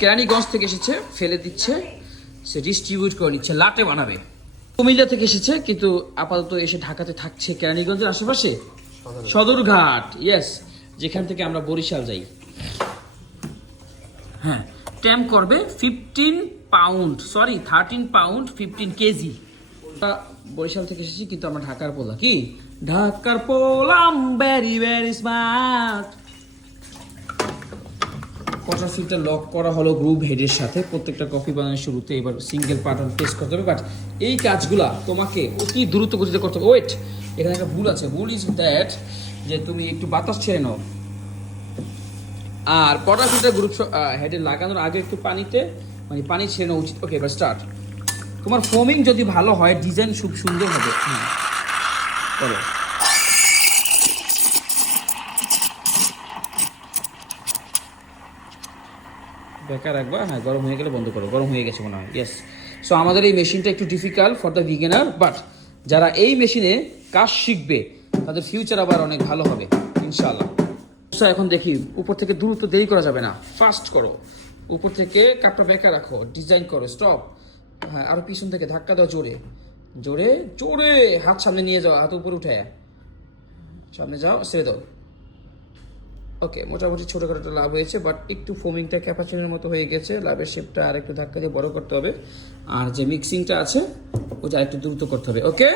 কেরানীগঞ্জ থেকে এসেছে, ফেলে দিচ্ছে, সে ডিস্ট্রিবিউট করে নিচ্ছে, লাটে বানাবে। কুমিল্লা থেকে এসেছে কিন্তু আপাতত এসে ঢাকাতে থাকছে কেরানীগঞ্জের আশেপাশে সদরঘাট, ইয়েস, যেখান থেকে আমরা বরিশাল যাই। হ্যাঁ, ট্যাম্প করবে 15 pound, sorry 13 pound 15 KG. Barishal থেকে এসেছি কিন্তু আমরা ঢাকার পোলা, কি ঢাকার পোলাম, very very smart. Water filter lock করা হলো গ্রুপ হেডের সাথে প্রত্যেকটা কফি বানানোর শুরুতে। এবার সিঙ্গেল পার্টন টেস্ট করতে হবে, বাট এই কাজগুলা তোমাকে অতি দ্রুত গতিতে করতে হবে। ওয়েট, এখানে একটা ভুল আছে। ভুল ইজ দ্যাট যে তুমি একটু বাতাস ছেড়ে নাও, আর ওয়াটার ফিল্টার গ্রুপ হেডে লাগানোর আগে একটু পানিতে মানে পানি ছেড়ে নেওয়া উচিত। ওকে, এবার স্টার্ট। তোমার ফোমিং যদি ভালো হয়, ডিজাইন খুব সুন্দর হবে। চলো, বেকার রাখবা। হ্যাঁ, গরম হয়ে গেলে বন্ধ করো। গরম হয়ে গেছে মনে হয়, ইয়েস। সো আমাদের এই মেশিনটা একটু difficult for the beginner, but যারা এই মেশিনে কাজ শিখবে তাদের ফিউচার আবার অনেক ভালো হবে ইনশাআল্লাহ। সো এখন দেখি, উপর থেকে দ্রুত দেরি করা যাবে না, ফাস্ট করো। উপর থেকে কাপটা বেকার রাখো, ডিজাইন করো, স্টপ। হ্যাঁ, আরও পিছন থেকে ধাক্কা দাও, জোরে জোরে জোরে, হাত সামনে নিয়ে যাও, হাত উপরে উঠে সামনে যাও, ছেড়ে দাও। ওকে, মোটামুটি ছোটোখাটো একটা লাভ হয়েছে, বাট একটু ফোমিংটা ক্যাপাচিনোর মতো হয়ে গেছে। লাভের শেপটা আর একটু ধাক্কা দিয়ে বড় করতে হবে, আর যে মিক্সিংটা আছে ওটা একটু দ্রুত করতে হবে। ওকে।